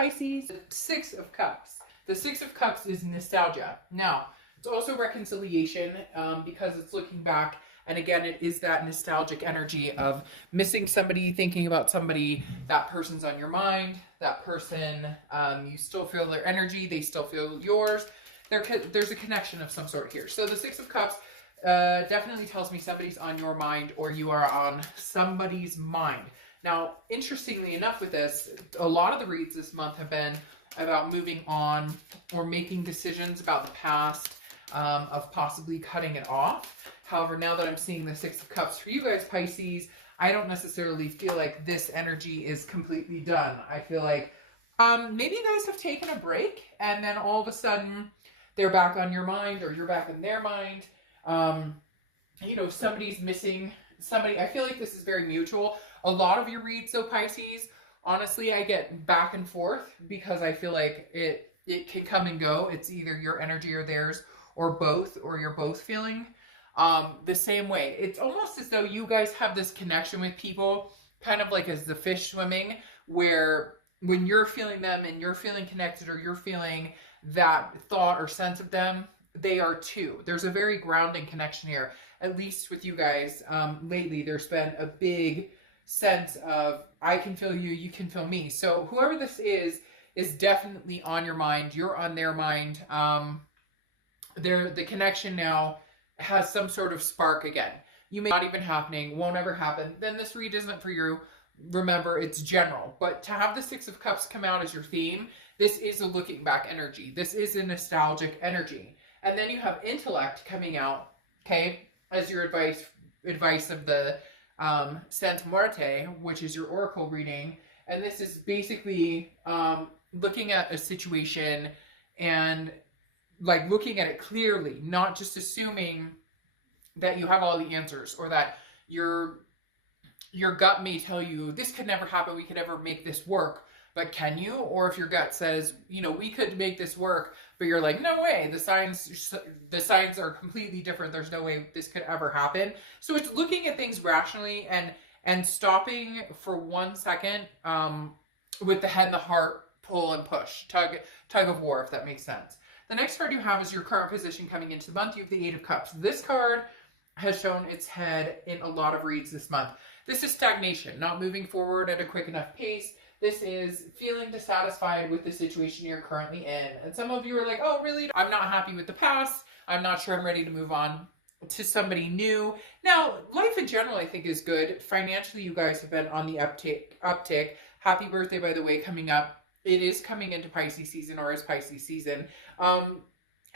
Pisces. The Six of Cups. The Six of Cups is nostalgia. Now, it's also reconciliation because it's looking back. And again, it is that nostalgic energy of missing somebody, thinking about somebody, that person's on your mind, that person, you still feel their energy, they still feel yours. There's a connection of some sort here. So the Six of Cups definitely tells me somebody's on your mind or you are on somebody's mind. Now, interestingly enough with this, a lot of the reads this month have been about moving on or making decisions about the past, of possibly cutting it off. However, now that I'm seeing the Six of Cups for you guys, Pisces, I don't necessarily feel like this energy is completely done. I feel like maybe you guys have taken a break and then all of a sudden they're back on your mind or you're back in their mind. You know, somebody's missing somebody. I feel like this is very mutual. A lot of your reads, though, Pisces, honestly, I get back and forth because I feel like it can come and go. It's either your energy or theirs or both, or you're both feeling the same way. It's almost as though you guys have this connection with people, kind of like as the fish swimming, where when you're feeling them and you're feeling connected or you're feeling that thought or sense of them, they are too. There's a very grounding connection here. At least with you guys, lately, there's been a big sense of, I can feel you, you can feel me. So whoever this is definitely on your mind. You're on their mind. The connection now has some sort of spark again. You may not even happening, won't ever happen. Then this read isn't for you. Remember, it's general. But to have the Six of Cups come out as your theme, this is a looking back energy. This is a nostalgic energy. And then you have intellect coming out, okay, as your advice of the Santa Muerte, which is your oracle reading. And this is basically looking at a situation and like looking at it clearly, not just assuming that you have all the answers or that your gut may tell you this could never happen, we could never make this work, but can you? Or if your gut says, you know, we could make this work, but you're like, no way, the signs are completely different, there's no way this could ever happen. So it's looking at things rationally and stopping for 1 second with the head and the heart, pull and push, tug of war, if that makes sense. The next card you have is your current position coming into the month. You have the Eight of Cups. This card has shown its head in a lot of reads this month. This is stagnation, not moving forward at a quick enough pace. This is feeling dissatisfied with the situation you're currently in. And some of you are like, oh, really? I'm not happy with the past. I'm not sure I'm ready to move on to somebody new. Now, life in general, I think, is good. Financially, you guys have been on the uptick. Happy birthday, by the way, coming up. It is coming into Pisces season, or is Pisces season.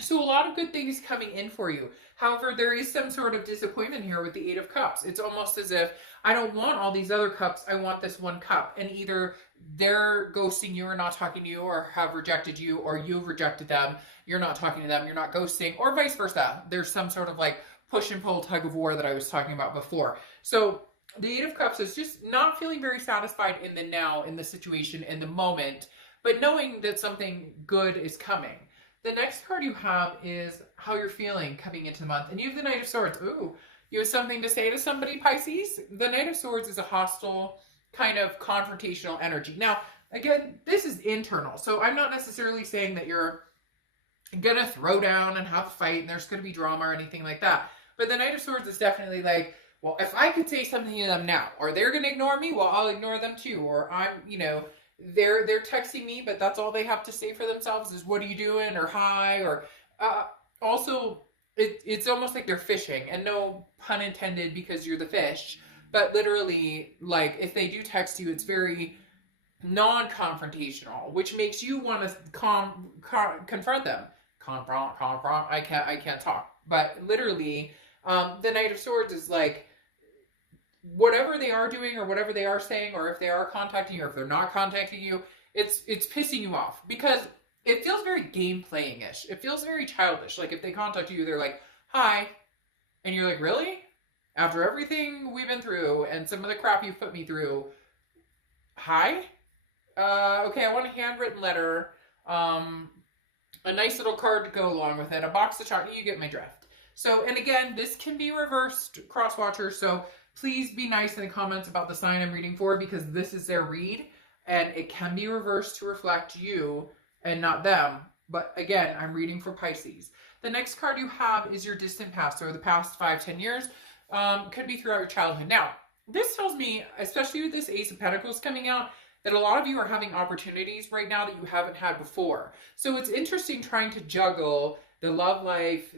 So a lot of good things coming in for you. However, there is some sort of disappointment here with the Eight of Cups. It's almost as if I don't want all these other cups. I want this one cup. And either they're ghosting you or not talking to you, or have rejected you, or you've rejected them. You're not talking to them. You're not ghosting, or vice versa. There's some sort of like push and pull, tug of war that I was talking about before. So the Eight of Cups is just not feeling very satisfied in the now, in the situation, in the moment, but knowing that something good is coming. The next card you have is how you're feeling coming into the month. And you have the Knight of Swords. Ooh, you have something to say to somebody, Pisces? The Knight of Swords is a hostile, kind of confrontational energy. Now, again, this is internal. So I'm not necessarily saying that you're going to throw down and have a fight and there's going to be drama or anything like that. But the Knight of Swords is definitely like, well, if I could say something to them now, or they're going to ignore me, well, I'll ignore them too. Or I'm, you know, they're texting me, but that's all they have to say for themselves is, what are you doing? Or hi, or also it's almost like they're fishing, and no pun intended because you're the fish, but literally, like, if they do text you, it's very non-confrontational, which makes you want to confront them. Confront. I can't talk, but literally, the Knight of Swords is like, whatever they are doing or whatever they are saying, or if they are contacting you or if they're not contacting you, it's pissing you off because it feels very game playing-ish. It feels very childish. Like if they contact you, they're like, hi. And you're like, really? After everything we've been through and some of the crap you've put me through, hi? Okay, I want a handwritten letter, a nice little card to go along with it, a box of chocolate, you get my drift. So, and again, this can be reversed, cross-watcher, so please be nice in the comments about the sign I'm reading for, because this is their read. and it can be reversed to reflect you and not them. But again, I'm reading for Pisces. The next card you have is your distant past, or the past 5-10 years. Could be throughout your childhood. Now, this tells me, especially with this Ace of Pentacles coming out, that a lot of you are having opportunities right now that you haven't had before. So it's interesting trying to juggle the love life,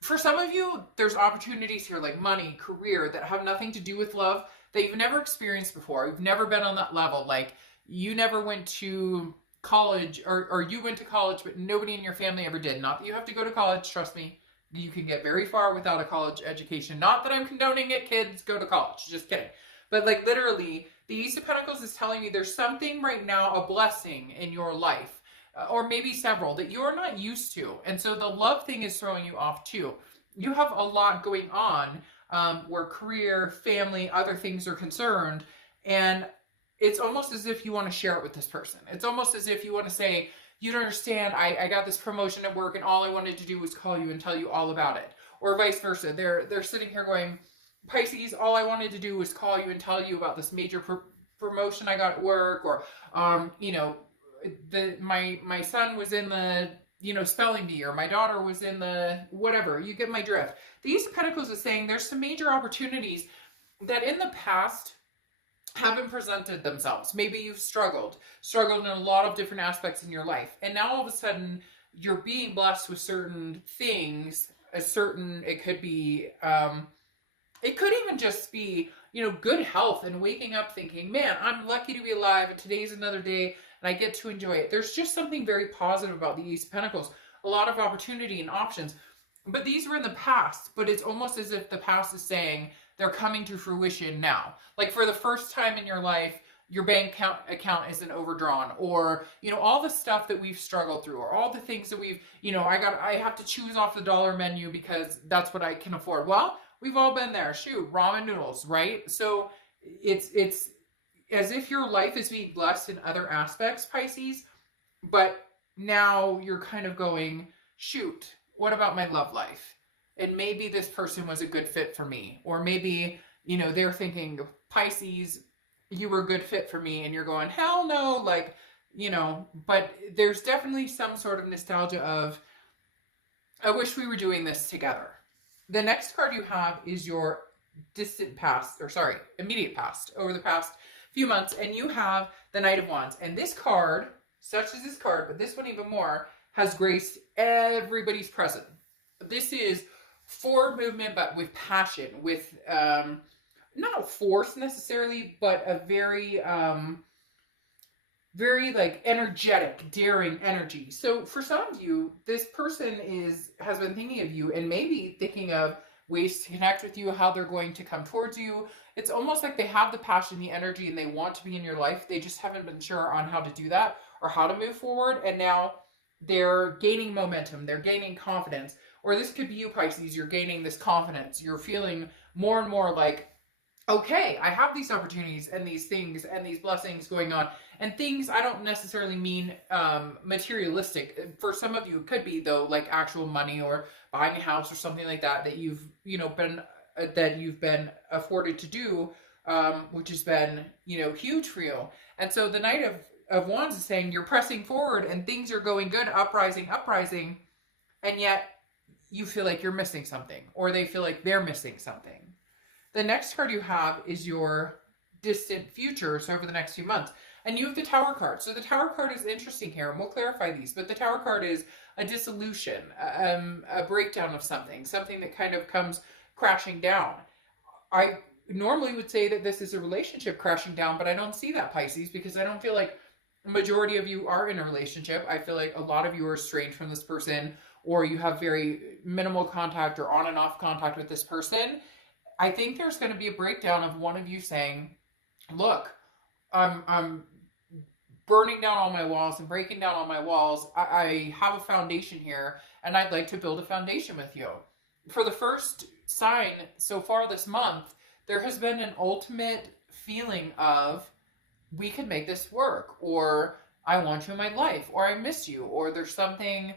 for some of you, there's opportunities here like money, career, that have nothing to do with love that you've never experienced before. You've never been on that level. Like, you never went to college, or you went to college, but nobody in your family ever did. Not that you have to go to college, trust me. You can get very far without a college education. Not that I'm condoning it, kids, go to college. Just kidding. But like, literally, the Ace of Pentacles is telling me there's something right now, a blessing in your life, or maybe several, that you're not used to. And so the love thing is throwing you off too. You have a lot going on where career, family, other things are concerned. And it's almost as if you want to share it with this person. It's almost as if you want to say, you don't understand, I got this promotion at work and all I wanted to do was call you and tell you all about it. Or vice versa. They're sitting here going, Pisces, all I wanted to do was call you and tell you about this major promotion I got at work. Or, you know, my son was in the, you know, spelling bee, or my daughter was in the whatever. You get my drift. The Ace of Pentacles is saying there's some major opportunities that in the past haven't presented themselves. Maybe you've struggled in a lot of different aspects in your life. And now all of a sudden you're being blessed with certain things, it could be, it could even just be, you know, good health and waking up thinking, man, I'm lucky to be alive and today's another day and I get to enjoy it. There's just something very positive about the Ace of Pentacles. A lot of opportunity and options. But these were in the past, but it's almost as if the past is saying they're coming to fruition now. Like, for the first time in your life, your bank account isn't overdrawn, or, you know, all the stuff that we've struggled through, or all the things that we've, you know, I have to choose off the dollar menu because that's what I can afford. Well, we've all been there. Shoot, ramen noodles, right? So it's as if your life is being blessed in other aspects, Pisces, but now you're kind of going, shoot, what about my love life? And maybe this person was a good fit for me. Or maybe, you know, they're thinking, Pisces, you were a good fit for me. And you're going, hell no, like, you know, but there's definitely some sort of nostalgia of, I wish we were doing this together. The next card you have is your distant past, or sorry, immediate past, over the past few months. And you have the Knight of Wands. And this card, such as this card, but this one even more, has graced everybody's present. This is forward movement, but with passion, with not force necessarily, but a very very like energetic, daring energy. So for some of you, this person has been thinking of you and maybe thinking of ways to connect with you, how they're going to come towards you. It's almost like they have the passion, the energy, and they want to be in your life. They just haven't been sure on how to do that or how to move forward. And now they're gaining momentum. They're gaining confidence. Or this could be you, Pisces. You're gaining this confidence. You're feeling more and more like, okay, I have these opportunities and these things and these blessings going on. And things, I don't necessarily mean materialistic. For some of you, it could be, though, like actual money or buying a house or something like that, that you've, you know, been afforded to do, which has been, you know, huge for you. And so the Knight of Wands is saying you're pressing forward and things are going good, uprising, and yet you feel like you're missing something, or they feel like they're missing something. The next card you have is your distant future, so over the next few months. And you have the Tower card. So the Tower card is interesting here, and we'll clarify these, but the Tower card is a dissolution, a breakdown of something that kind of comes crashing down. I normally would say that this is a relationship crashing down, but I don't see that, Pisces, because I don't feel like the majority of you are in a relationship. I feel like a lot of you are estranged from this person, or you have very minimal contact or on and off contact with this person. I think there's going to be a breakdown of one of you saying, look, I'm burning down all my walls and breaking down all my walls. I have a foundation here, and I'd like to build a foundation with you. For the first sign so far this month, there has been an ultimate feeling of, we can make this work, or I want you in my life, or I miss you, or there's something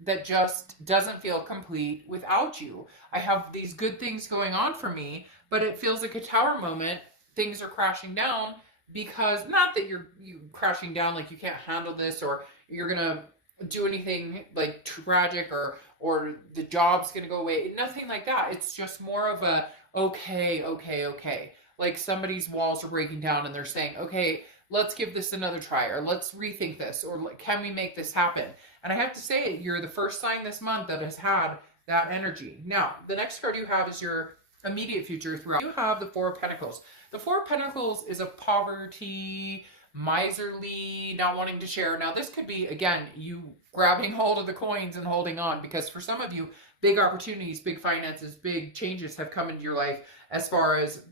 that just doesn't feel complete without you. I have these good things going on for me, but it feels like a tower moment. Things are crashing down because, not that you crashing down like you can't handle this or you're gonna do anything like tragic or the job's gonna go away. Nothing like that. It's just more of a okay. Like somebody's walls are breaking down and they're saying, okay, let's give this another try, or let's rethink this, or can we make this happen? And I have to say, you're the first sign this month that has had that energy. Now, the next card you have is your immediate future throughout. You have the Four of Pentacles. The Four of Pentacles is a poverty, miserly, not wanting to share. Now, this could be, again, you grabbing hold of the coins and holding on, because for some of you, big opportunities, big finances, big changes have come into your life as far as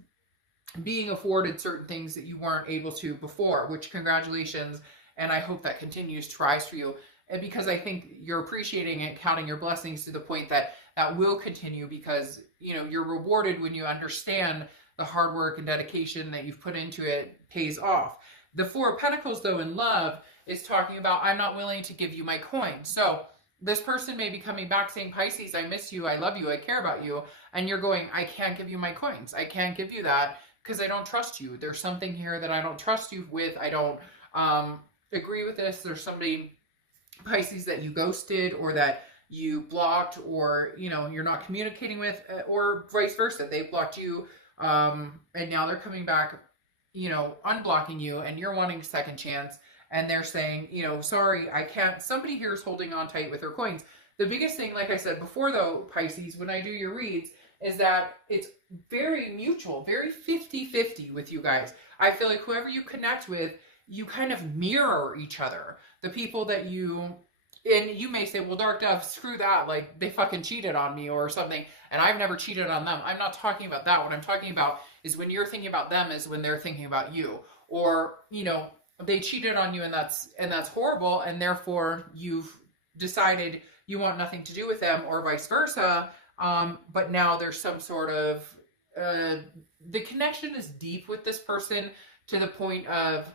being afforded certain things that you weren't able to before, which congratulations, and I hope that continues to rise for you. And because I think you're appreciating it, counting your blessings to the point that that will continue, because, you know, you're rewarded when you understand the hard work and dedication that you've put into it pays off. The Four of Pentacles, though, in love, is talking about, I'm not willing to give you my coin. So this person may be coming back saying, Pisces, I miss you, I love you, I care about you. And you're going, I can't give you my coins. I can't give you that because I don't trust you. There's something here that I don't trust you with. I don't agree with this. There's somebody, Pisces, that you ghosted or that you blocked, or, you know, you're not communicating with, or vice versa. They blocked you and now they're coming back, you know, unblocking you, and you're wanting a second chance. And they're saying, you know, sorry, I can't. Somebody here is holding on tight with their coins. The biggest thing, like I said before, though, Pisces, when I do your reads, is that it's very mutual, very 50-50 with you guys. I feel like whoever you connect with, you kind of mirror each other. The people that you, and you may say, well, Dark Dove, screw that. Like, they fucking cheated on me or something. And I've never cheated on them. I'm not talking about that. What I'm talking about is when you're thinking about them is when they're thinking about you. Or, you know, they cheated on you and that's horrible. And therefore you've decided you want nothing to do with them, or vice versa. But now there's some sort of, the connection is deep with this person to the point of,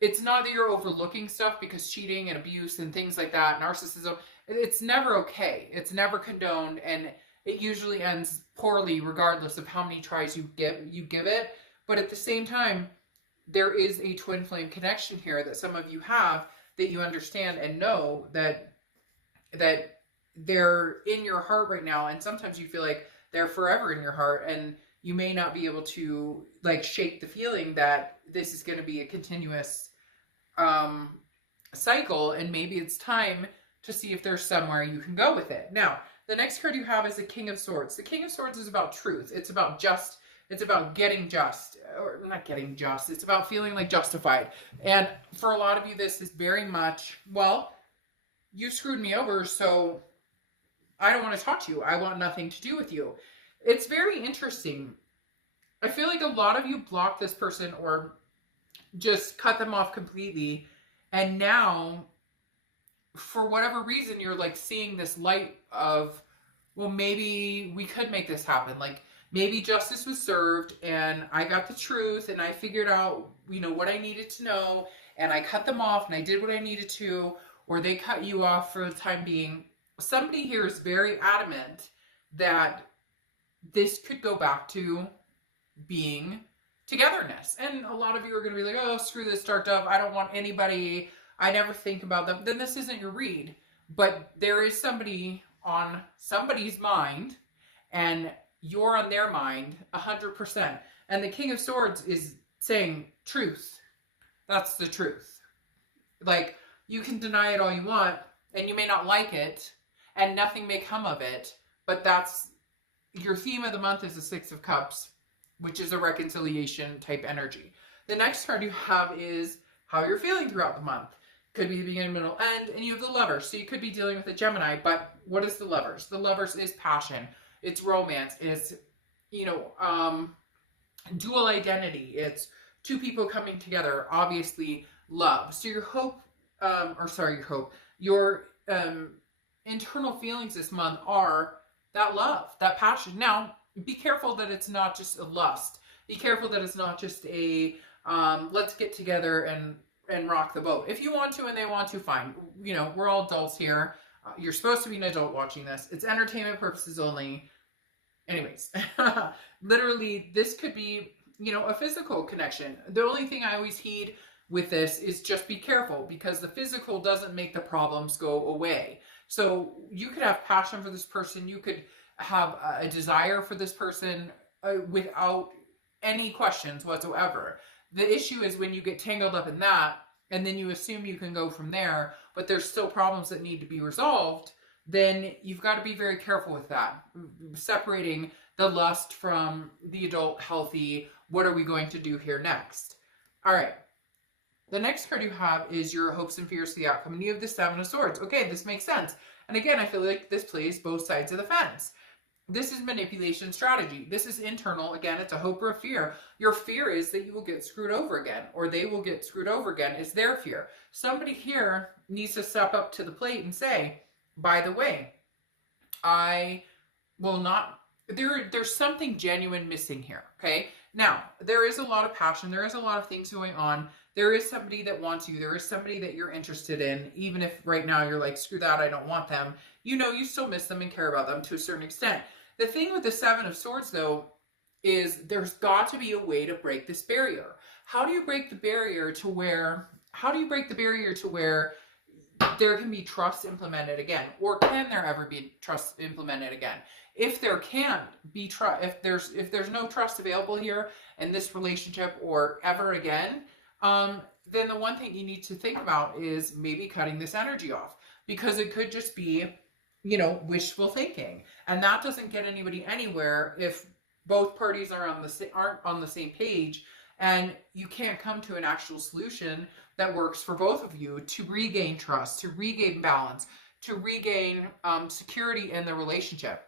it's not that you're overlooking stuff, because cheating and abuse and things like that, narcissism, it's never okay. It's never condoned, and it usually ends poorly regardless of how many tries you give it. But at the same time, there is a twin flame connection here that some of you have, that you understand and know that they're in your heart right now, and sometimes you feel like they're forever in your heart, and you may not be able to like shake the feeling that this is going to be a continuous cycle, and maybe it's time to see if there's somewhere you can go with it. Now, the next card you have is the King of Swords. The King of Swords is about truth. It's about just. It's about getting just, or not getting just. It's about feeling like justified. And for a lot of you, this is very much, well, you screwed me over, so I don't want to talk to you. I want nothing to do with you. It's very interesting. I feel like a lot of you blocked this person or just cut them off completely. And now, for whatever reason, you're like seeing this light of, well, maybe we could make this happen. Like, maybe justice was served and I got the truth and I figured out, you know, what I needed to know, and I cut them off and I did what I needed to, or they cut you off for the time being. Somebody here is very adamant that this could go back to being togetherness. And a lot of you are going to be like, oh, screw this, Dark Dove. I don't want anybody. I never think about them. Then this isn't your read. But there is somebody on somebody's mind, and you're on their mind 100%. And the King of Swords is saying truth. That's the truth. Like, you can deny it all you want, and you may not like it, and nothing may come of it, but that's your theme of the month is the Six of Cups, which is a reconciliation type energy. The next card you have is how you're feeling throughout the month. Could be the beginning, middle, end, and you have the Lovers. So you could be dealing with a Gemini, but what is the Lovers? The Lovers is passion. It's romance. It's, you know, dual identity. It's two people coming together. Obviously, love. So your internal feelings this month are that love, that passion. Now, be careful that it's not just a lust. Be careful that it's not just a let's get together and rock the boat. If you want to and they want to, fine. You know, we're all adults here. You're supposed to be an adult watching this. It's entertainment purposes only. Anyways, literally, this could be, you know, a physical connection. The only thing I always heed with this is just be careful, because the physical doesn't make the problems go away. So you could have passion for this person. You could have a desire for this person without any questions whatsoever. The issue is when you get tangled up in that and then you assume you can go from there, but there's still problems that need to be resolved, then you've got to be very careful with that. Separating the lust from the adult, healthy, what are we going to do here next? All right. The next card you have is your hopes and fears for the outcome. And you have the Seven of Swords. Okay, this makes sense. And again, I feel like this plays both sides of the fence. This is manipulation strategy. This is internal. Again, it's a hope or a fear. Your fear is that you will get screwed over again, or they will get screwed over again, is their fear. Somebody here needs to step up to the plate and say, by the way, I will not, there's something genuine missing here, okay? Now, there is a lot of passion. There is a lot of things going on. There is somebody that wants you. There is somebody that you're interested in. Even if right now you're like, screw that, I don't want them. You know, you still miss them and care about them to a certain extent. The thing with the Seven of Swords, though, is there's got to be a way to break this barrier. How do you break the barrier to where, there can be trust implemented again? Or can there ever be trust implemented again? If there can't be trust, if there's no trust available here in this relationship or ever again, then the one thing you need to think about is maybe cutting this energy off, because it could just be, you know, wishful thinking, and that doesn't get anybody anywhere if both parties aren't on the same page, and you can't come to an actual solution that works for both of you to regain trust, to regain balance, to regain security in the relationship.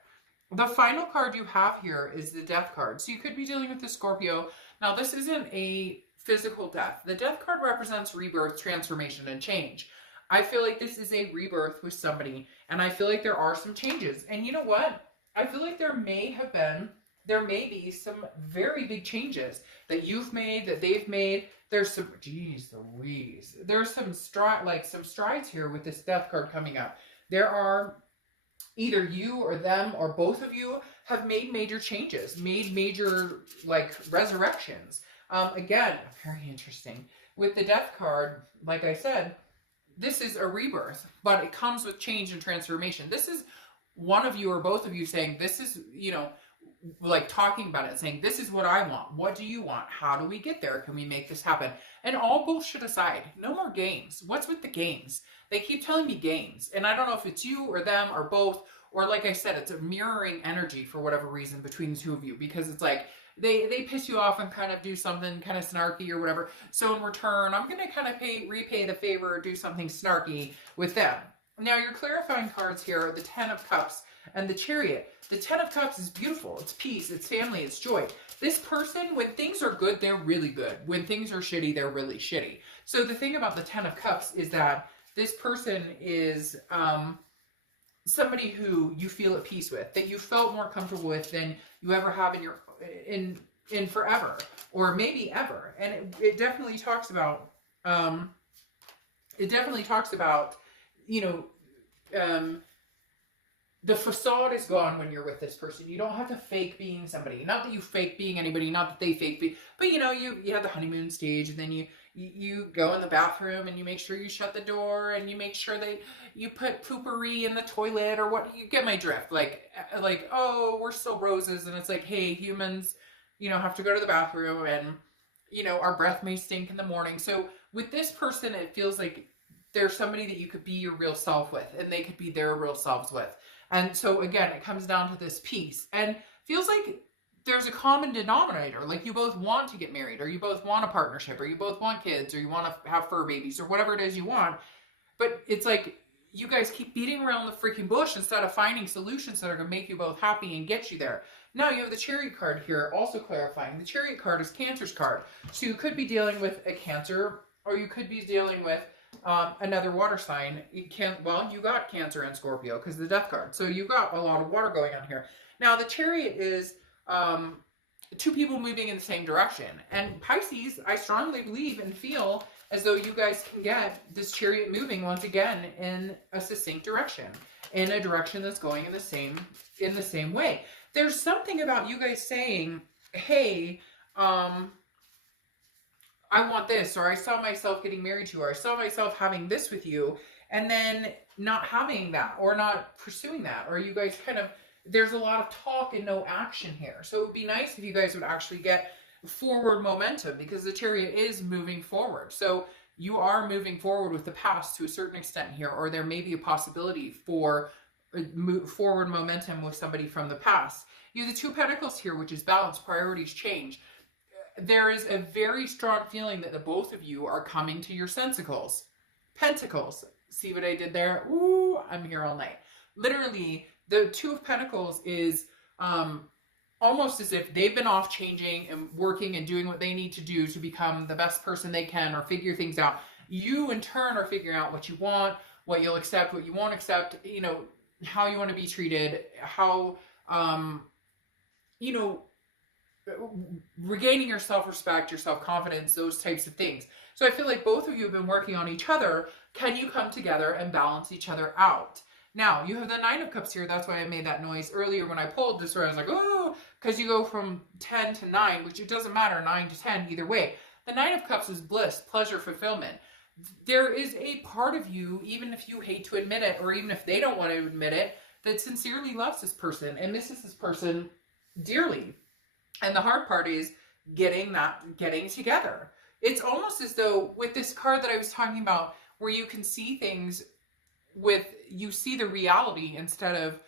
The final card you have here is the Death card. So you could be dealing with the Scorpio. Now, this isn't a physical death. The Death card represents rebirth, transformation, and change. I feel like this is a rebirth with somebody, and I feel like there are some changes. And you know what? I feel like there may be some very big changes that you've made, that they've made. There's some, geez Louise, there's some strides here with this Death card coming up. There are either you or them or both of you have made major changes, made major resurrections. Again, very interesting. With the Death card, like I said, this is a rebirth, but it comes with change and transformation. This is one of you or both of you saying, this is, you know, like talking about it, saying, this is what I want. What do you want? How do we get there? Can we make this happen? And all bullshit aside, no more games. What's with the games? They keep telling me games. And I don't know if it's you or them or both, or like I said, it's a mirroring energy for whatever reason between the two of you, because it's like, they piss you off and kind of do something kind of snarky or whatever. So in return, I'm going to kind of repay the favor or do something snarky with them. Now, your clarifying cards here are the Ten of Cups and the Chariot. The Ten of Cups is beautiful. It's peace, it's family, it's joy. This person, when things are good, they're really good. When things are shitty, they're really shitty. So the thing about the Ten of Cups is that this person is somebody who you feel at peace with, that you felt more comfortable with than you ever have in forever, or maybe ever. And it definitely talks about, you know, the facade is gone when you're with this person. You don't have to fake being somebody. Not that you fake being anybody, not that they fake being, but you know, you have the honeymoon stage, and then you go in the bathroom and you make sure you shut the door, and you make sure that you put poopery in the toilet, or what, you get my drift. Like, oh, we're still roses, and it's like, hey, humans, you know, have to go to the bathroom, and, you know, our breath may stink in the morning. So with this person, it feels like there's somebody that you could be your real self with, and they could be their real selves with. And so again, it comes down to this peace, and feels like there's a common denominator. Like, you both want to get married, or you both want a partnership, or you both want kids, or you want to have fur babies, or whatever it is you want. But it's like, you guys keep beating around the freaking bush instead of finding solutions that are going to make you both happy and get you there. Now you have the Chariot card here, also clarifying. The Chariot card is Cancer's card. So you could be dealing with a Cancer, or you could be dealing with another water sign. You got Cancer and Scorpio because of the Death card. So you got a lot of water going on here. Now the Chariot is two people moving in the same direction. And Pisces, I strongly believe and feel as though you guys can get this Chariot moving once again in a succinct direction. in a direction that's going in the same way. There's something about you guys saying, hey, I want this, or I saw myself getting married to you, or I saw myself having this with you, and then not having that, or not pursuing that, or you guys kind of, there's a lot of talk and no action here. So it would be nice if you guys would actually get forward momentum, because the Chariot is moving forward. So you are moving forward with the past to a certain extent here, or there may be a possibility for forward momentum with somebody from the past. You have the Two of Pentacles here, which is balance, priorities, change. There is a very strong feeling that the both of you are coming to your sensicles. Pentacles. See what I did there? Ooh, I'm here all night. Literally, the Two of Pentacles is almost as if they've been off changing and working and doing what they need to do to become the best person they can, or figure things out. You, in turn, are figuring out what you want, what you'll accept, what you won't accept, you know, how you want to be treated, how, you know, regaining your self-respect, your self-confidence, those types of things. So I feel like both of you have been working on each other. Can you come together and balance each other out? Now, you have the Nine of Cups here. That's why I made that noise earlier when I pulled this, where I was like, oh, because you go from 10 to 9, which it doesn't matter, 9 to 10, either way. The Nine of Cups is bliss, pleasure, fulfillment. There is a part of you, even if you hate to admit it, or even if they don't want to admit it, that sincerely loves this person and misses this person dearly. And the hard part is getting together. It's almost as though with this card that I was talking about, where you can see things you see the reality instead of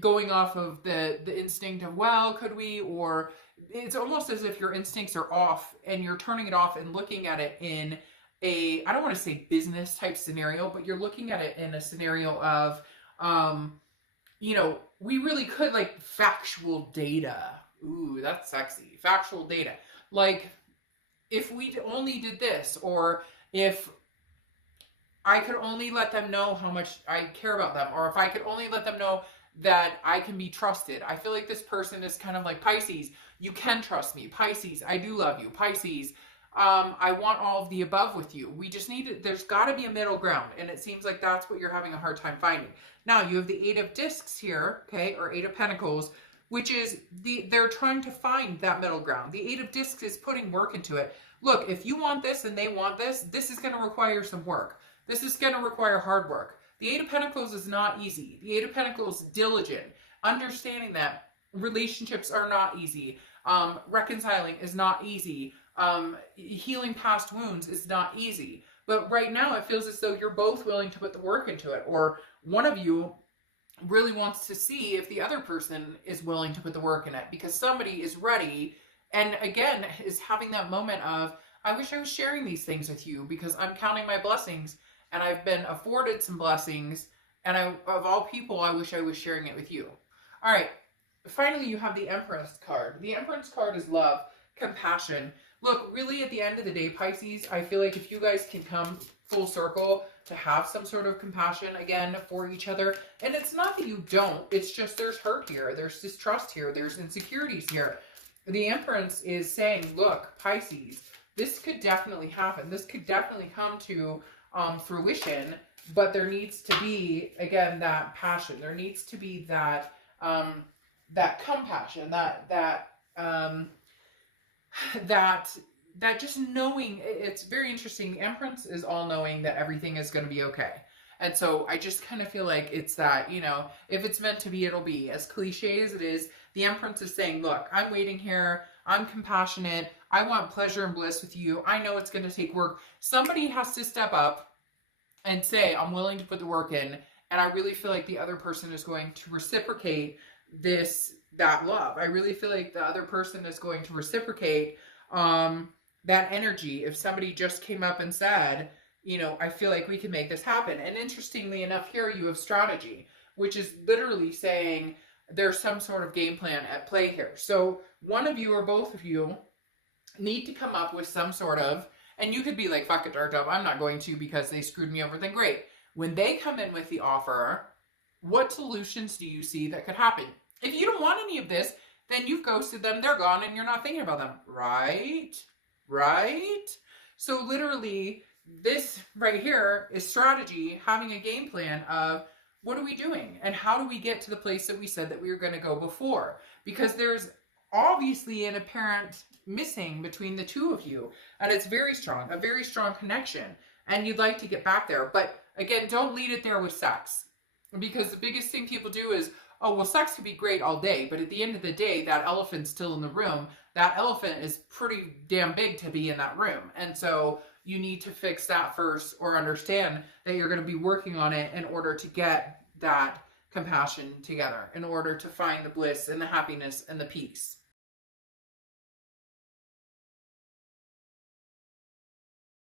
going off of the instinct of, well, could we, or it's almost as if your instincts are off and you're turning it off and looking at it in a, I don't want to say business type scenario, but you're looking at it in a scenario of, you know, we really could, like, factual data. Ooh, that's sexy. Factual data. Like, if we only did this, or if I could only let them know how much I care about them, or if I could only let them know that I can be trusted. I feel like this person is kind of like Pisces. You can trust me. Pisces, I do love you. Pisces, I want all of the above with you. We just need to, there's got to be a middle ground. And it seems like that's what you're having a hard time finding. Now, you have the Eight of Discs here, okay, or Eight of Pentacles, which is they're trying to find that middle ground. The Eight of Discs is putting work into it. Look, if you want this and they want this, this is going to require some work. This is going to require hard work. The Eight of Pentacles is not easy. The Eight of Pentacles is diligent. Understanding that relationships are not easy. Reconciling is not easy. Healing past wounds is not easy. But right now it feels as though you're both willing to put the work into it. Or one of you really wants to see if the other person is willing to put the work in it. Because somebody is ready, and again is having that moment of, I wish I was sharing these things with you because I'm counting my blessings. And I've been afforded some blessings, and of all people, I wish I was sharing it with you. All right, finally, you have the Empress card. The Empress card is love, compassion. Look, really, at the end of the day, Pisces, I feel like if you guys can come full circle to have some sort of compassion, again, for each other, and it's not that you don't, it's just there's hurt here, there's distrust here, there's insecurities here. The Empress is saying, look, Pisces, this could definitely happen. This could definitely come to fruition, but there needs to be, again, that passion. There needs to be that that compassion, that just knowing. It's very interesting. The Empress is all knowing that everything is going to be okay. And so I just kind of feel like it's that, you know, if it's meant to be, it'll be. As cliche as it is, the Empress is saying, look, I'm waiting here. I'm compassionate. I want pleasure and bliss with you. I know it's going to take work. Somebody has to step up and say, I'm willing to put the work in. And I really feel like the other person is going to reciprocate that love. I really feel like the other person is going to reciprocate that energy. If somebody just came up and said, you know, I feel like we can make this happen. And interestingly enough, here you have strategy, which is literally saying there's some sort of game plan at play here. So one of you or both of you need to come up with some sort of, and you could be like, fuck it, Dark Dove, I'm not going to because they screwed me over, then great. When they come in with the offer, what solutions do you see that could happen? If you don't want any of this, then you've ghosted them, they're gone, and you're not thinking about them. Right? Right? So literally, this right here is strategy, having a game plan of what are we doing and how do we get to the place that we said that we were going to go before? Because there's obviously an apparent missing between the two of you, and it's very strong, a very strong connection, and you'd like to get back there. But again, don't lead it there with sex, because the biggest thing people do is, oh, well, sex could be great all day, but at the end of the day, that elephant's still in the room. That elephant is pretty damn big to be in that room, and so you need to fix that first, or understand that you're going to be working on it in order to get that compassion together, in order to find the bliss and the happiness and the peace.